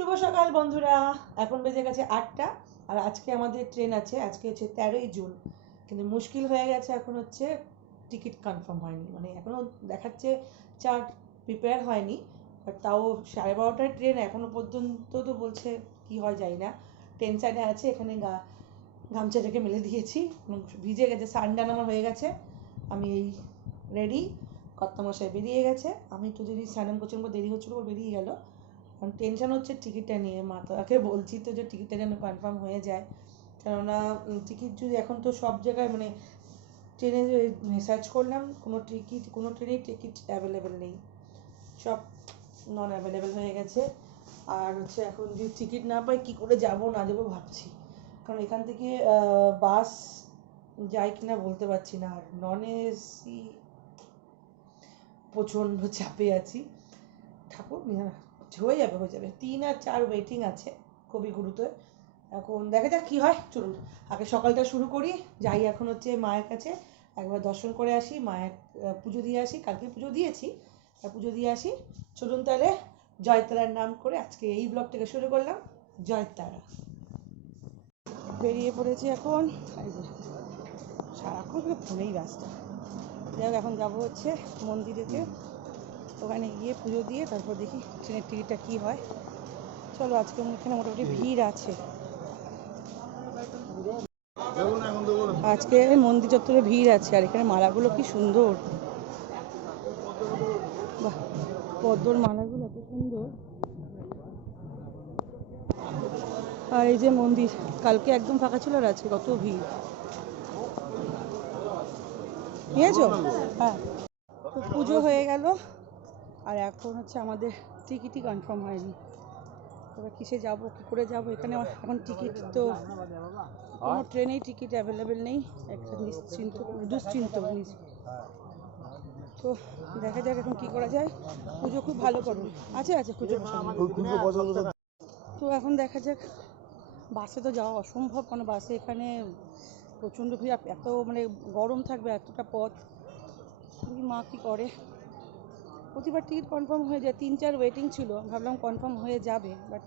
শুভ সকাল বন্ধুরা। এখন বেজে গেছে 8টা। আর আজকে আমাদের ট্রেন আছে, আজকে হচ্ছে 13ই জুন। কিন্তু মুশকিল হয়ে গেছে, এখন হচ্ছে টিকিট কনফার্ম হয়নি, মানে এখনও দেখাচ্ছে চার্ট প্রিপেয়ার হয়নি। বাট তাও 12:30টায় ট্রেন, এখনও পর্যন্ত তো বলছে কি হয় জানি না। টেনশানে আছে, এখানে গামছাটাকে মেলে দিয়েছি, ভিজে গেছে, সানডান আমার হয়ে গেছে। আমি এই রেডি, কর্তামশাই বেরিয়ে গেছে, আমি একটু যদি স্নান করছি, দেরি হচ্ছিলো, ও বেরিয়ে গেল। কারণ টেনশন হচ্ছে টিকিটটা নিয়ে, মাতাকে বলছি তো যে টিকিটটা যেন কনফার্ম হয়ে যায়। কেননা টিকিট যদি এখন তো সব জায়গায়, মানে ট্রেনে সার্চ করলাম, কোনো ট্রেনেই টিকিট অ্যাভেলেবেল নেই, সব নন অ্যাভেলেবেল হয়ে গেছে। আর হচ্ছে এখন যদি টিকিট না পাই, কী করে যাবো না যাবো ভাবছি। কারণ এখান থেকে বাস যায় কিনা বলতে পারছি না। আর নন এসি প্রচণ্ড চাপে আছি। ঠাকুর হয়ে যাবে 3 আর 4 ওয়েটিং আছে কবিগুরুতে। এখন দেখা যাক কী হয়। চলুন আগে সকালটা শুরু করি, যাই এখন হচ্ছে মায়ের কাছে, একবার দর্শন করে আসি, মায়ের পুজো দিয়ে আসি, কালকে পুজো দিয়েছি, পুজো দিয়ে আসি। চলুন তাহলে জয়তারার নাম করে আজকে এই ব্লগটাকে শুরু করলাম। জয়তারা। বেরিয়ে পড়েছি এখন, এই যে সারাক্ষণ ফোনেই ব্যস্ত। যাই হোক, এখন যাবো হচ্ছে মন্দিরেতে, ওখানে গিয়ে পুজো দিয়ে তারপর দেখি ট্রেনের টিকিটটা কী হয়। চলো, আজকে এখানে মোটামুটি ভিড় আছে, আজকে মন্দির চত্বরে ভিড় আছে। আর এখানে মালাগুলো কি সুন্দর, বাহ, পদ্মর মালাগুলো এত সুন্দর। আর এই যে মন্দির, কালকে একদম ফাঁকা ছিল, আর আজকে কত ভিড়, নিয়েছো? হ্যাঁ, তো পুজো হয়ে গেল, আর এখন হচ্ছে আমাদের টিকিটই কনফার্ম হয়নি। এবার কিসে যাবো, কী করে যাবো, এখানে এখন টিকিট তো কোনো ট্রেনেই টিকিট অ্যাভেলেবেল নেই, একটা দুশ্চিন্ত। তো দেখা যাক এখন কী করা যায়। পুজো খুব ভালো করো, আছে পুজো। তো এখন দেখা যাক, বাসে তো যাওয়া অসম্ভব, কারণ বাসে এখানে প্রচণ্ড ভিড়, এত মানে গরম থাকবে এতটা পথ। মা কী করে, প্রতিবার টিকিট কনফার্ম হয়ে যায়, 3-4 ওয়েটিং ছিল, ভাবলাম কনফার্ম হয়ে যাবে, বাট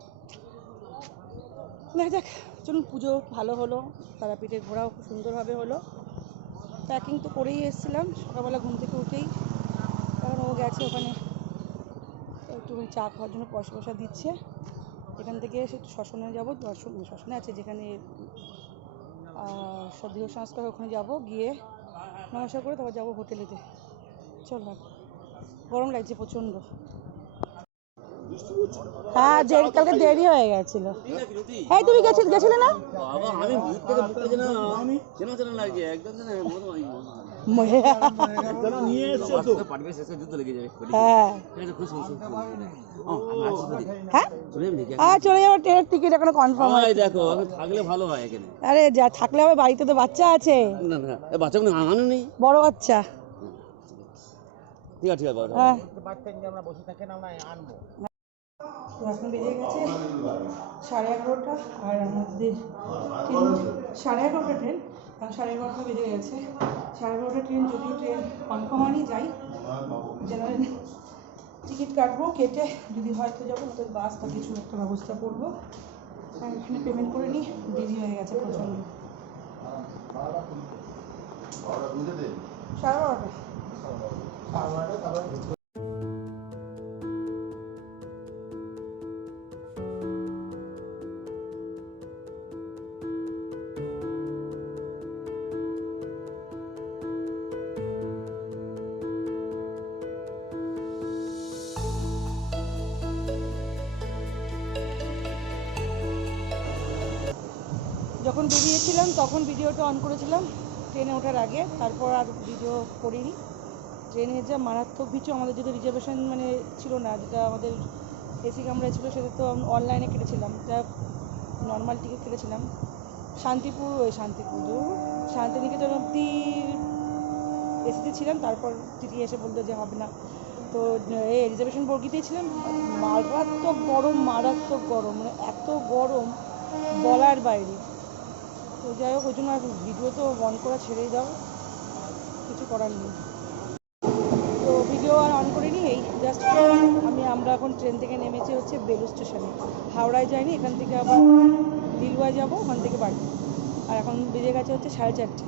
দেখা যাক। চলুন, পুজো ভালো হলো, তারাপীঠে ঘোরাও খুব সুন্দরভাবে হলো। প্যাকিং তো করেই এসেছিলাম সকালবেলা ঘুম থেকে উঠেই, কারণ ও গেছে ওখানে একটু চা খাওয়ার জন্য পয়সা দিচ্ছে। এখান থেকে এসে একটু শ্মশানে যাবো, শ্মশানে আছে যেখানে দেহ সংস্কার, ওখানে যাবো, গিয়ে নমস্কার করে তারপর যাবো হোটেলেতে। চল, গরম লাগছে প্রচণ্ড। হ্যাঁ, কালকে দেরি হয়ে গেছিল। এই তুমি গেছিলে না? আমি চলে যাবো, ট্রেনের টিকিট এখনো কনফার্ম হয়। দেখো থাকলে ভালো হয় এখানে। আরে যা থাকলে হবে, বাড়িতে তো বাচ্চা আছে। না না, বাচ্চা কোনো আনানো নেই, বড় বাচ্চা। ঠিক আছে, হ্যাঁ, আমরা বসে থাকেন, আমরা আনবো। এখন বেজে গেছে 11:30, আর আমাদের ট্রেন 11:30 ট্রেন, কারণ 11:30 বেজে গেছে। 11:30 ট্রেন, যদিও ট্রেন কনফার্ম হয়নি, যাই জেনারেল টিকিট কাটবো, কেটে যদি হয়তো যাবো, তো বাস বা কিছু একটা ব্যবস্থা করবো। আর এখানে পেমেন্ট করে নিই, দেরি হয়ে গেছে প্রচণ্ড। 12:30। যখন বেরিয়েছিলাম তখন ভিডিওটা অন করেছিলাম ট্রেনে ওঠার আগে, তারপর আর ভিডিও করিনি। ট্রেনে যা মারাত্মক ভিড়, আমাদের যেটা রিজার্ভেশন মানে ছিল না, যেটা আমাদের এসি কামরায় ছিল, সেটা তো অনলাইনে কেটেছিলাম, যা নর্মাল টিকিট কেটেছিলাম। শান্তিনিকেতন অবধি এসিতে ছিলাম, তারপর টিটি এসে বলতে যে হবে না, তো এই রিজার্ভেশন বগিতেই ছিলাম। মারাত্মক গরম, মানে এত গরম বলার বাইরে। তো যাই হোক, ওই জন্য আর ভিডিও তো অন করা ছেড়েই দাও, কিছু করার নেই। তো ভিডিও আর অন করিনি, এই জাস্ট আমরা এখন ট্রেন থেকে নেমেছি হচ্ছে বেলুড় স্টেশনে। হাওড়ায় যাইনি, এখান থেকে আবার লিলুয়ায় যাবো, ওখান থেকে বাড়ি। আর এখন বেজে গেছে হচ্ছে 4:30।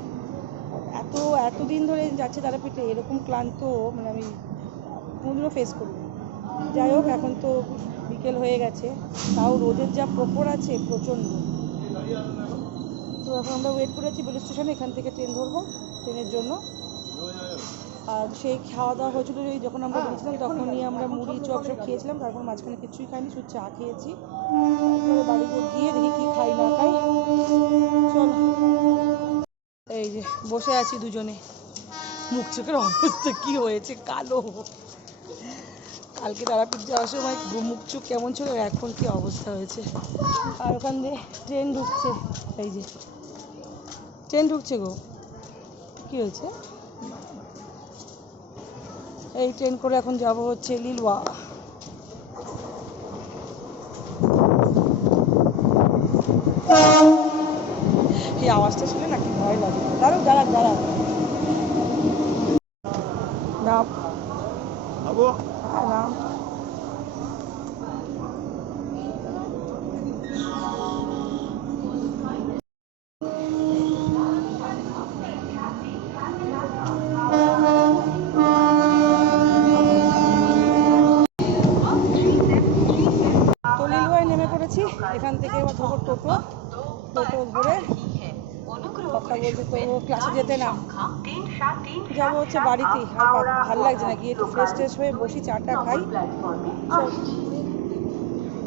এতদিন ধরে যাচ্ছে তারাপীঠে, এরকম ক্লান্ত মানে আমি কোনোদিনও ফেস করিনি। যাই হোক, এখন তো বিকেল হয়ে গেছে, তাও রোদের যা প্রখর আছে প্রচণ্ড। তো এখন আমরা ওয়েট করে আছি বেলুড় স্টেশনে, এখান থেকে ট্রেন ধরবো, ট্রেনের জন্য। আর সেই খাওয়া দাওয়া হয়েছিল ওই যখন আমরা বেরিয়েছিলাম, তখনই আমরা মুড়ি চপ সব খেয়েছিলাম, তারপর মাঝখানে কিছুই খাইনি, শুধু চা খেয়েছি। তারপরে বাড়িতে গিয়ে দেখি কী খাই না খাই। চলো, এই যে বসে আছি দুজনে, মুখ চোখের অবস্থা কি হয়েছে, কালো। কালকে তারাপীঠ যাওয়ার সময় মুখ চোখ কেমন ছিল, এখন কি অবস্থা হয়েছে। আর ওখান দিয়ে ট্রেন ঢুকছে, এই যে ট্রেন ঢুকছে গো, কী হয়েছে। এই ট্রেন করে এখন যাব হচ্ছে লিলুয়া। এই আওয়াজটা শুনে না কি ভয় লাগে। দাঁড়াও দাঁড়াও দাঁড়াও, নাম নাম তো লিলুয়ায় নেমে পড়েছি। এখান থেকে এবার ধরবো টোটো, টোটো ধরে কথা বলছে তো ক্লাসে যেতে না, যাবো হচ্ছে বাড়িতে। আর ভালো লাগছে না, গিয়ে একটু ফ্রেশ ট্রেশ হয়ে বসি, চাটা খাই।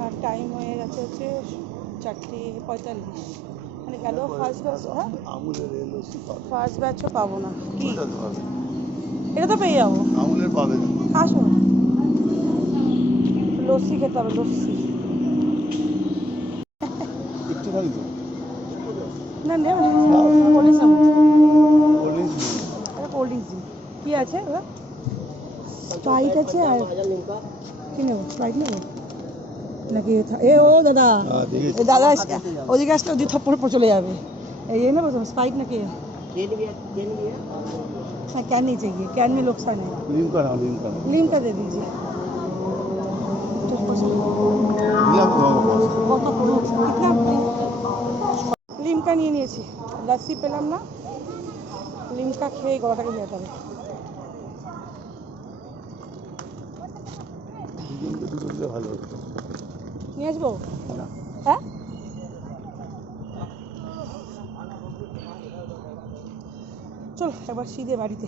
আর টাইম হয়ে গেছে হচ্ছে 4:45, মানে গেল ফার্স্ট ব্যাচ। হ্যাঁ, ফার্স্ট ব্যাচও পাবো না কি, এটা তো পেয়ে যাবো। আমুলের পাবে না, আসো লস্যি খেতে হবে, লস্যি। না না, কোল্ড ড্রিঙ্কস কী আছে, স্প্রাইট আছে। আর কী নেবো, স্প্রাইট নেবো নাকি এ ও দাদা, দাদা ওদিকে আসলে ওদিকে থপ্পড় পড়ে চলে যাবে। এই নেবো তো স্প্রাইট নাকি, हाँ कैन नहीं चाहिए, कैन में नुकसान है। लीमका दे दीजिए। कितना লিমকা নিয়ে নিয়েছি, লস্যি পেলাম না, লিমকা খেয়ে গলাটাকে যেতে হবে। নিয়ে আসবো, হ্যাঁ চল একবার সিধে বাড়িতে।